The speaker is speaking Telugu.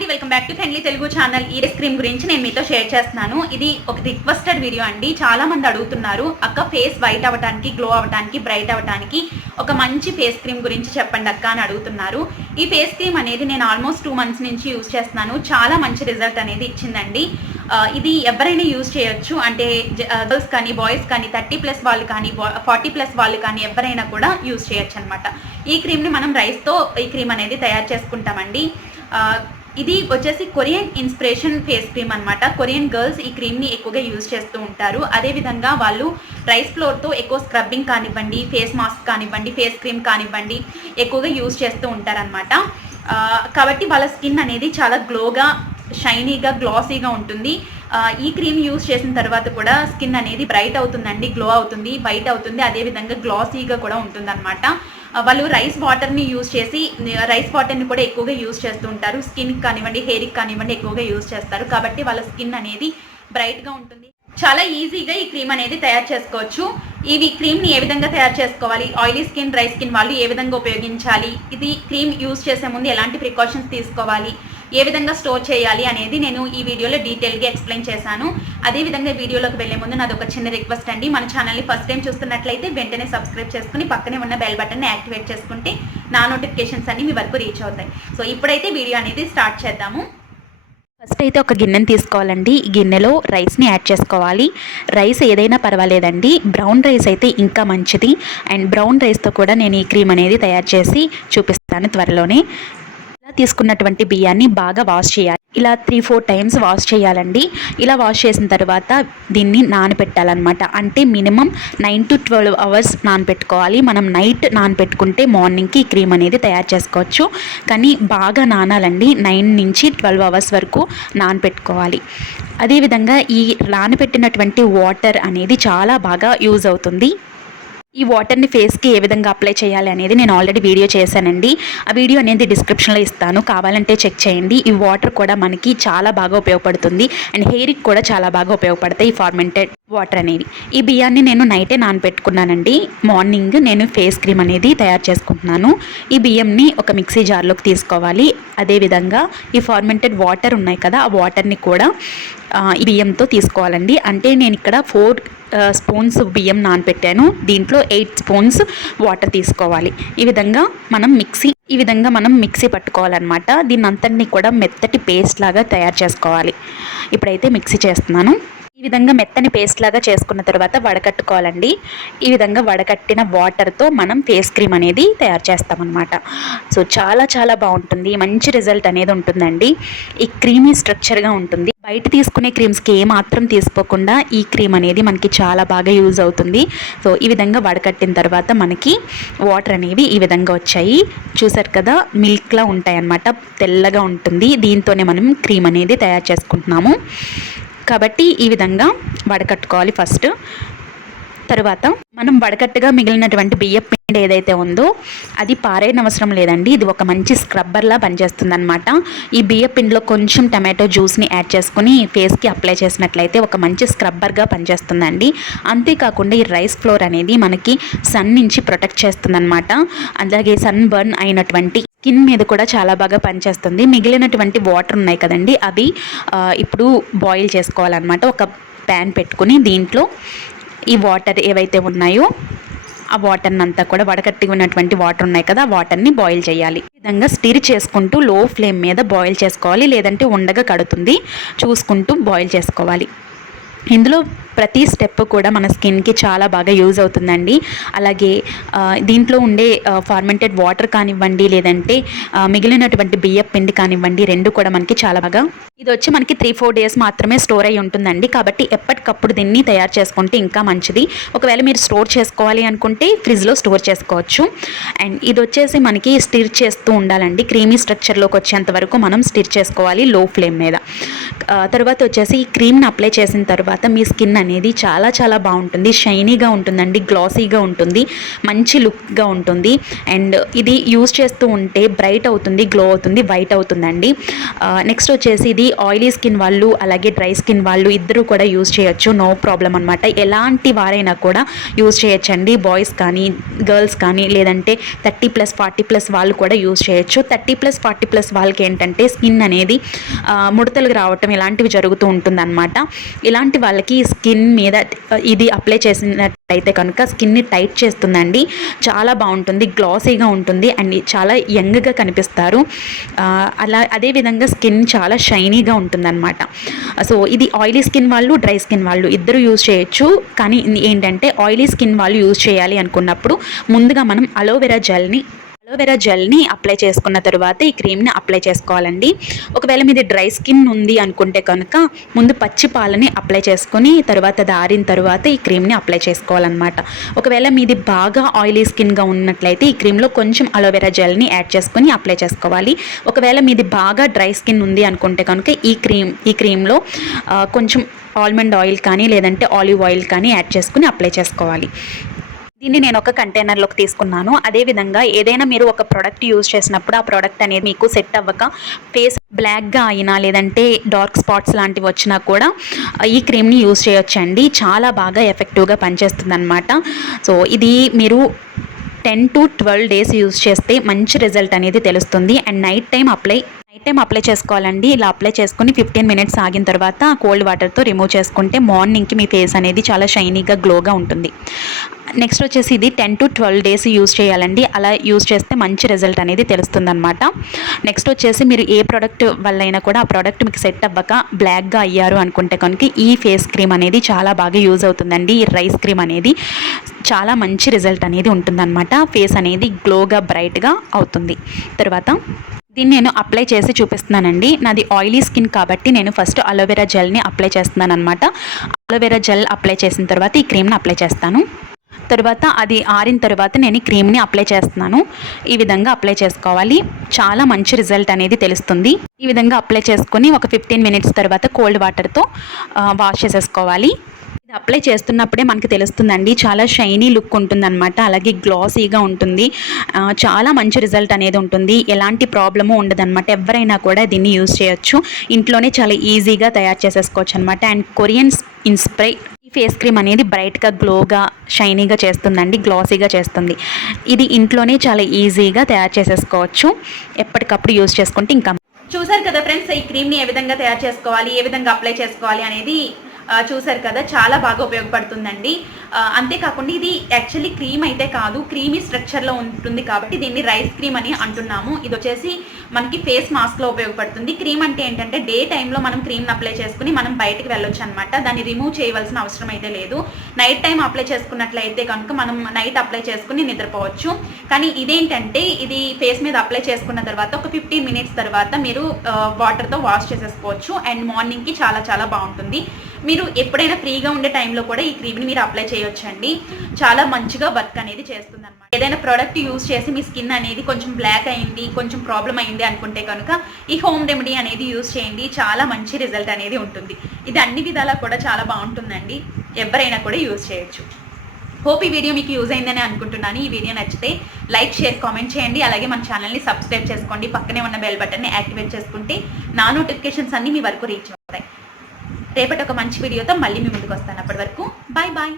అండి, welcome back to friendly Telugu channel. ఈ రేస్ క్రీమ్ గురించి నేను మీతో షేర్ చేస్తున్నాను. ఇది ఒక రిక్వెస్టెడ్ వీడియో అండి. చాలా మంది అడుగుతున్నారు, అక్క ఫేస్ వైట్ అవ్వడానికి, గ్లో అవ్వడానికి, బ్రైట్ అవ్వడానికి ఒక మంచి ఫేస్ క్రీమ్ గురించి చెప్పండి అక్క అని అడుగుతున్నారు. ఈ ఫేస్ క్రీమ్ అనేది నేను ఆల్మోస్ట్ 2 months నుంచి యూజ్ చేస్తున్నాను. చాలా మంచి రిజల్ట్ అనేది ఇచ్చిందండి. ఇది ఎవరైనా యూజ్ చేయొచ్చు. అంటే గర్ల్స్ కానీ, బాయ్స్ కానీ, 30+ వాళ్ళు కానీ, 40+ వాళ్ళు కానీ ఎవరైనా కూడా యూజ్ చేయొచ్చు అనమాట. ఈ క్రీమ్ని మనం రైస్తో ఈ క్రీమ్ అనేది తయారు చేసుకుంటామండి. ఇది వచ్చేసి కొరియన్ ఇన్స్పిరేషన్ ఫేస్ క్రీమ్ అనమాట. కొరియన్ గర్ల్స్ ఈ క్రీమ్ని ఎక్కువగా యూజ్ చేస్తూ ఉంటారు. అదేవిధంగా వాళ్ళు రైస్ ఫ్లోర్తో ఎక్కువ స్క్రబ్బింగ్ కానివ్వండి, ఫేస్ మాస్క్ కానివ్వండి, ఫేస్ క్రీమ్ కానివ్వండి ఎక్కువగా యూజ్ చేస్తూ ఉంటారనమాట. కాబట్టి వాళ్ళ స్కిన్ అనేది చాలా గ్లోగా, షైనీగా, గ్లాసీగా ఉంటుంది. ఈ క్రీమ్ యూజ్ చేసిన తర్వాత కూడా స్కిన్ అనేది బ్రైట్ అవుతుందండి, గ్లో అవుతుంది, వైట్ అవుతుంది, అదేవిధంగా గ్లాసీగా కూడా ఉంటుంది అనమాట. వాళ్ళు రైస్ వాటర్ని యూజ్ చేసి, రైస్ వాటర్ని కూడా ఎక్కువగా యూజ్ చేస్తూ ఉంటారు. స్కిన్కి కానివ్వండి, హెయిర్కి కానివ్వండి ఎక్కువగా యూజ్ చేస్తారు. కాబట్టి వాళ్ళ స్కిన్ అనేది బ్రైట్గా ఉంటుంది. చాలా ఈజీగా ఈ క్రీమ్ అనేది తయారు చేసుకోవచ్చు. ఈ క్రీమ్ని ఏ విధంగా తయారు చేసుకోవాలి, ఆయిలీ స్కిన్, డ్రై స్కిన్ వాళ్ళు ఏ విధంగా ఉపయోగించాలి, ఇది క్రీమ్ యూజ్ చేసే ముందు ఎలాంటి ప్రికాషన్స్ తీసుకోవాలి, ఏ విధంగా స్టోర్ చేయాలి అనేది నేను ఈ వీడియోలో డీటెయిల్గా ఎక్స్ప్లెయిన్ చేశాను. అదేవిధంగా వీడియోలోకి వెళ్లే ముందు నాది ఒక చిన్న రిక్వెస్ట్ అండి. మన ఛానల్ని ఫస్ట్ టైం చూస్తున్నట్లయితే వెంటనే సబ్స్క్రైబ్ చేసుకుని పక్కనే ఉన్న బెల్ బటన్ని యాక్టివేట్ చేసుకుంటే నా నోటిఫికేషన్స్ అన్ని మీ వరకు రీచ్ అవుతాయి. సో ఇప్పుడైతే వీడియో అనేది స్టార్ట్ చేద్దాము. ఫస్ట్ అయితే ఒక గిన్నెని తీసుకోవాలండి. ఈ గిన్నెలో రైస్ని యాడ్ చేసుకోవాలి. రైస్ ఏదైనా పర్వాలేదండి, బ్రౌన్ రైస్ అయితే ఇంకా మంచిది. అండ్ బ్రౌన్ రైస్తో కూడా నేను ఈ క్రీమ్ అనేది తయారు చేసి చూపిస్తాను త్వరలోనే. తీసుకున్నటువంటి బియ్యాన్ని బాగా వాష్ చేయాలి. ఇలా 3-4 times వాష్ చేయాలండి. ఇలా వాష్ చేసిన తర్వాత దీన్ని నానబెట్టాలన్నమాట. అంటే మినిమం 9 to 12 hours నానబెట్టుకోవాలి. మనం నైట్ నానబెట్టుకుంటే మార్నింగ్కి ఈ క్రీమ్ అనేది తయారు చేసుకోవచ్చు. కానీ బాగా నానాలండి, 9 నుంచి 12 hours వరకు నానబెట్టుకోవాలి. అదేవిధంగా ఈ నానబెట్టినటువంటి వాటర్ అనేది చాలా బాగా యూజ్ అవుతుంది. ఈ వాటర్ని ఫేస్కి ఏ విధంగా అప్లై చేయాలి అనేది నేను ఆల్రెడీ వీడియో చేశానండి. ఆ వీడియో అనేది డిస్క్రిప్షన్లో ఇస్తాను, కావాలంటే చెక్ చేయండి. ఈ వాటర్ కూడా మనకి చాలా బాగా ఉపయోగపడుతుంది. అండ్ హెయిర్కి కూడా చాలా బాగా ఉపయోగపడతాయి ఈ ఫార్మెంటెడ్ వాటర్ అనేవి. ఈ బియ్యాన్ని నేను నైటే నానబెట్టుకున్నానండి. మార్నింగ్ నేను ఫేస్ క్రీమ్ అనేది తయారు చేసుకుంటున్నాను. ఈ బియ్యంని ఒక మిక్సీ జార్లోకి తీసుకోవాలి. అదేవిధంగా ఈ ఫార్మెంటెడ్ వాటర్ ఉన్నాయి కదా, ఆ వాటర్ని కూడా ఈ బియ్యంతో తీసుకోవాలండి. అంటే నేను ఇక్కడ 4 spoons బియ్యం నానబెట్టాను. దీంట్లో 8 spoons వాటర్ తీసుకోవాలి. ఈ విధంగా మనం మిక్సీ పట్టుకోవాలన్నమాట. దీన్ని అంతటినీ కూడా మెత్తటి పేస్ట్ లాగా తయారు చేసుకోవాలి. ఇప్పుడైతే మిక్సీ చేస్తున్నాను. ఈ విధంగా మెత్తని పేస్ట్ లాగా చేసుకున్న తర్వాత వడకట్టుకోవాలండి. ఈ విధంగా వడకట్టిన వాటర్తో మనం ఫేస్ క్రీమ్ అనేది తయారు చేస్తామన్నమాట. సో చాలా చాలా బాగుంటుంది, మంచి రిజల్ట్ అనేది ఉంటుందండి. ఈ క్రీమీ స్ట్రక్చర్గా ఉంటుంది. బయట తీసుకునే క్రీమ్స్కి ఏమాత్రం తీసుకోకుండా ఈ క్రీమ్ అనేది మనకి చాలా బాగా యూజ్ అవుతుంది. సో ఈ విధంగా వడకట్టిన తర్వాత మనకి వాటర్ అనేవి ఈ విధంగా వచ్చాయి. చూసారు కదా, మిల్క్లా ఉంటాయి అన్నమాట, తెల్లగా ఉంటుంది. దీంతోనే మనం క్రీమ్ అనేది తయారు చేసుకుంటున్నాము. కాబట్టి ఈ విధంగా వడకట్టుకోవాలి ఫస్ట్. తర్వాత మనం వడకట్టుగా మిగిలినటువంటి బియ్యం పిండి ఏదైతే ఉందో అది పారేయనవసరం లేదండి. ఇది ఒక మంచి స్క్రబ్బర్లా పనిచేస్తుంది అనమాట. ఈ బియ్యం పిండిలో కొంచెం టమాటో జ్యూస్ని యాడ్ చేసుకుని ఫేస్కి అప్లై చేసినట్లయితే ఒక మంచి స్క్రబ్బర్గా పనిచేస్తుందండి. అంతేకాకుండా ఈ రైస్ ఫ్లోర్ అనేది మనకి సన్ నుంచి ప్రొటెక్ట్ చేస్తుందన్నమాట. అలాగే సన్ బర్న్ అయినటువంటి స్కిన్ మీద కూడా చాలా బాగా పనిచేస్తుంది. మిగిలినటువంటి వాటర్ ఉన్నాయి కదండి, అవి ఇప్పుడు బాయిల్ చేసుకోవాలన్నమాట. ఒక ప్యాన్ పెట్టుకుని దీంట్లో ఈ వాటర్ ఏవైతే ఉన్నాయో ఆ వాటర్ని అంతా కూడా, వడకట్టి ఉన్నటువంటి వాటర్ ఉన్నాయి కదా, ఆ వాటర్ని బాయిల్ చేయాలి. ఈ విధంగా స్టిర్ చేసుకుంటూ లో ఫ్లేమ్ మీద బాయిల్ చేసుకోవాలి, లేదంటే ఉండగా కడుతుంది. చూసుకుంటూ బాయిల్ చేసుకోవాలి. ఇందులో ప్రతి స్టెప్ కూడా మన స్కిన్కి చాలా బాగా యూజ్ అవుతుందండి. అలాగే దీంట్లో ఉండే ఫార్మెంటెడ్ వాటర్ కానివ్వండి, లేదంటే మిగిలినటువంటి బియ్యం పిండి కానివ్వండి, రెండు కూడా మనకి చాలా బాగా, ఇది వచ్చి మనకి 3-4 days మాత్రమే స్టోర్ అయి ఉంటుందండి. కాబట్టి ఎప్పటికప్పుడు దీన్ని తయారు చేసుకుంటే ఇంకా మంచిది. ఒకవేళ మీరు స్టోర్ చేసుకోవాలి అనుకుంటే ఫ్రిడ్జ్లో స్టోర్ చేసుకోవచ్చు. అండ్ ఇది వచ్చేసి మనకి స్టిర్ చేస్తూ ఉండాలండి. క్రీమీ స్ట్రక్చర్లోకి వచ్చేంత వరకు మనం స్టిర్ చేసుకోవాలి లో ఫ్లేమ్ మీద. తర్వాత వచ్చేసి ఈ క్రీమ్ని అప్లై చేసిన తర్వాత మీ స్కిన్ అనేది చాలా చాలా బాగుంటుంది, షైనీగా ఉంటుందండి, గ్లాసీగా ఉంటుంది, మంచి లుక్గా ఉంటుంది. అండ్ ఇది యూజ్ చేస్తూ ఉంటే బ్రైట్ అవుతుంది, గ్లో అవుతుంది, వైట్ అవుతుందండి. నెక్స్ట్ వచ్చేసి ఇది ఆయిలీ స్కిన్ వాళ్ళు అలాగే డ్రై స్కిన్ వాళ్ళు ఇద్దరు కూడా యూజ్ చేయొచ్చు, నో ప్రాబ్లం అనమాట. ఎలాంటి వారైనా కూడా యూజ్ చేయొచ్చండి, బాయ్స్ కానీ గర్ల్స్ కానీ, లేదంటే 30+ 40+ వాళ్ళు కూడా యూజ్ చేయొచ్చు. 30+ 40+ వాళ్ళకి ఏంటంటే స్కిన్ అనేది ముడతలు రావటం ఇలాంటివి జరుగుతూ ఉంటుందన్నమాట. ఇలాంటి వాళ్ళకి స్కిన్ మీద ఇది అప్లై చేసినట్టయితే కనుక స్కిన్ని టైట్ చేస్తుందండి, చాలా బాగుంటుంది, గ్లాసీగా ఉంటుంది అండ్ చాలా యంగ్గా కనిపిస్తారు. అదేవిధంగా స్కిన్ చాలా షైనీగా ఉంటుందన్నమాట. సో ఇది ఆయిలీ స్కిన్ వాళ్ళు డ్రై స్కిన్ వాళ్ళు ఇద్దరు యూజ్ చేయొచ్చు. కానీ ఏంటంటే ఆయిలీ స్కిన్ వాళ్ళు యూజ్ చేయాలి అనుకున్నప్పుడు ముందుగా మనం అలోవెరా జెల్ని అప్లై చేసుకున్న తర్వాత ఈ క్రీమ్ని అప్లై చేసుకోవాలండి. ఒకవేళ మీది డ్రై స్కిన్ ఉంది అనుకుంటే కనుక ముందు పచ్చి పాలని అప్లై చేసుకొని తర్వాత దారిన తర్వాత ఈ క్రీమ్ని అప్లై చేసుకోవాలన్నమాట. ఒకవేళ మీది బాగా ఆయిలీ స్కిన్గా ఉన్నట్లయితే ఈ క్రీమ్లో కొంచెం అలోవెరా జెల్ని యాడ్ చేసుకొని అప్లై చేసుకోవాలి. ఒకవేళ మీది బాగా డ్రై స్కిన్ ఉంది అనుకుంటే కనుక ఈ క్రీమ్లో కొంచెం ఆల్మండ్ ఆయిల్ కానీ లేదంటే ఆలివ్ ఆయిల్ కానీ యాడ్ చేసుకుని అప్లై చేసుకోవాలి. దీన్ని నేను ఒక కంటైనర్లోకి తీసుకున్నాను. అదేవిధంగా ఏదైనా మీరు ఒక ప్రోడక్ట్ యూజ్ చేసినప్పుడు ఆ ప్రోడక్ట్ అనేది మీకు సెట్ అవ్వక ఫేస్ బ్లాక్గా అయినా లేదంటే డార్క్ స్పాట్స్ లాంటివి వచ్చినా కూడా ఈ క్రీమ్ని యూజ్ చేయొచ్చండి, చాలా బాగా ఎఫెక్టివ్గా పనిచేస్తుంది అనమాట. సో ఇది మీరు 10 to 12 days యూజ్ చేస్తే మంచి రిజల్ట్ అనేది తెలుస్తుంది. అండ్ నైట్ టైం అప్లై చేసుకోవాలండి. ఇలా అప్లై చేసుకుని 15 minutes ఆగిన తర్వాత కోల్డ్ వాటర్తో రిమూవ్ చేసుకుంటే మార్నింగ్కి మీ ఫేస్ అనేది చాలా షైనీగా గ్లోగా ఉంటుంది. నెక్స్ట్ వచ్చేసి ఇది 10 to 12 days యూజ్ చేయాలండి. అలా యూజ్ చేస్తే మంచి రిజల్ట్ అనేది తెలుస్తుందన్నమాట. నెక్స్ట్ వచ్చేసి మీరు ఏ ప్రోడక్ట్ వల్ల అయినా కూడా ఆ ప్రోడక్ట్ మీకు సెట్ అవ్వక బ్లాక్గా అయ్యారు అనుకుంటే కనుక ఈ ఫేస్ క్రీమ్ అనేది చాలా బాగా యూజ్ అవుతుందండి. ఈ రైస్ క్రీమ్ అనేది చాలా మంచి రిజల్ట్ అనేది ఉంటుందన్నమాట. ఫేస్ అనేది గ్లోగా బ్రైట్గా అవుతుంది. తర్వాత దీన్ని నేను అప్లై చేసి చూపిస్తున్నానండి. నాది ఆయిలీ స్కిన్ కాబట్టి నేను ఫస్ట్ అలోవెరా జెల్ని అప్లై చేస్తున్నాను అనమాట. అలోవెరా జెల్ అప్లై చేసిన తర్వాత ఈ క్రీమ్ని అప్లై చేస్తాను. తర్వాత అది ఆరిన తర్వాత నేను ఈ క్రీమ్ని అప్లై చేస్తున్నాను. ఈ విధంగా అప్లై చేసుకోవాలి, చాలా మంచి రిజల్ట్ అనేది తెలుస్తుంది. ఈ విధంగా అప్లై చేసుకొని ఒక 15 minutes తర్వాత కోల్డ్ వాటర్తో వాష్ చేసేసుకోవాలి. ఇది అప్లై చేస్తున్నప్పుడే మనకి తెలుస్తుందండి, చాలా షైనీ లుక్ ఉంటుందన్నమాట, అలాగే గ్లాసీగా ఉంటుంది, చాలా మంచి రిజల్ట్ అనేది ఉంటుంది, ఎలాంటి ప్రాబ్లము ఉండదన్నమాట. ఎవరైనా కూడా దీన్ని యూజ్ చేయొచ్చు, ఇంట్లోనే చాలా ఈజీగా తయారు చేసేసుకోవచ్చు అనమాట. అండ్ కొరియన్ ఇన్స్పైర్ ఈ ఫేస్ క్రీమ్ అనేది బ్రైట్గా గ్లోగా షైనీగా చేస్తుందండి, గ్లాసీగా చేస్తుంది. ఇది ఇంట్లోనే చాలా ఈజీగా తయారు చేసేసుకోవచ్చు, ఎప్పటికప్పుడు యూజ్ చేసుకుంటే ఇంకా. చూసారు కదా ఫ్రెండ్స్, ఈ క్రీమ్ని ఏ విధంగా తయారు చేసుకోవాలి, ఏ విధంగా అప్లై చేసుకోవాలి అనేది చూసారు కదా, చాలా బాగా ఉపయోగపడుతుందండి. అంతేకాకుండా ఇది యాక్చువల్లీ క్రీమ్ అయితే కాదు, క్రీమీ స్ట్రక్చర్లో ఉంటుంది కాబట్టి దీన్ని రైస్ క్రీమ్ అని అంటున్నాము. ఇది వచ్చేసి మనకి ఫేస్ మాస్క్లో ఉపయోగపడుతుంది. క్రీమ్ అంటే ఏంటంటే డే టైంలో మనం క్రీమ్ని అప్లై చేసుకుని మనం బయటకు వెళ్ళొచ్చు అనమాట, దాన్ని రిమూవ్ చేయవలసిన అవసరం అయితే లేదు. నైట్ టైం అప్లై చేసుకున్నట్లయితే కనుక మనం నైట్ అప్లై చేసుకుని నిద్రపోవచ్చు. కానీ ఇదేంటంటే ఇది ఫేస్ మీద అప్లై చేసుకున్న తర్వాత ఒక 15 minutes తర్వాత మీరు వాటర్తో వాష్ చేసేసుకోవచ్చు. అండ్ మార్నింగ్కి చాలా చాలా బాగుంటుంది. మీరు ఎప్పుడైనా ఫ్రీగా ఉండే టైంలో కూడా ఈ క్రీమ్ని మీరు అప్లై చేయొచ్చండి, చాలా మంచిగా వర్క్ అనేది చేస్తుంది అనమాట. ఏదైనా ప్రోడక్ట్ యూజ్ చేసి మీ స్కిన్ అనేది కొంచెం బ్లాక్ అయింది, కొంచెం ప్రాబ్లం అయింది అనుకుంటే కనుక ఈ హోమ్ రెమెడీ అనేది యూజ్ చేయండి, చాలా మంచి రిజల్ట్ అనేది ఉంటుంది. ఇది అన్ని విధాలా కూడా చాలా బాగుంటుందండి, ఎవరైనా కూడా యూజ్ చేయొచ్చు. హోప్ ఈ వీడియో మీకు యూజ్ అయిందని అనుకుంటున్నాను. ఈ వీడియో నచ్చితే లైక్, షేర్, కామెంట్ చేయండి. అలాగే మన ఛానల్ని సబ్స్క్రైబ్ చేసుకోండి. పక్కనే ఉన్న బెల్ బటన్ని యాక్టివేట్ చేసుకుంటే నా నోటిఫికేషన్స్ అన్నీ మీ వరకు రీచ్ అవుతాయి. రేపటి ఒక మంచి వీడియోతో మళ్ళీ మీ ముందుకు వస్తాను. అప్పటి వరకు బాయ్ బాయ్.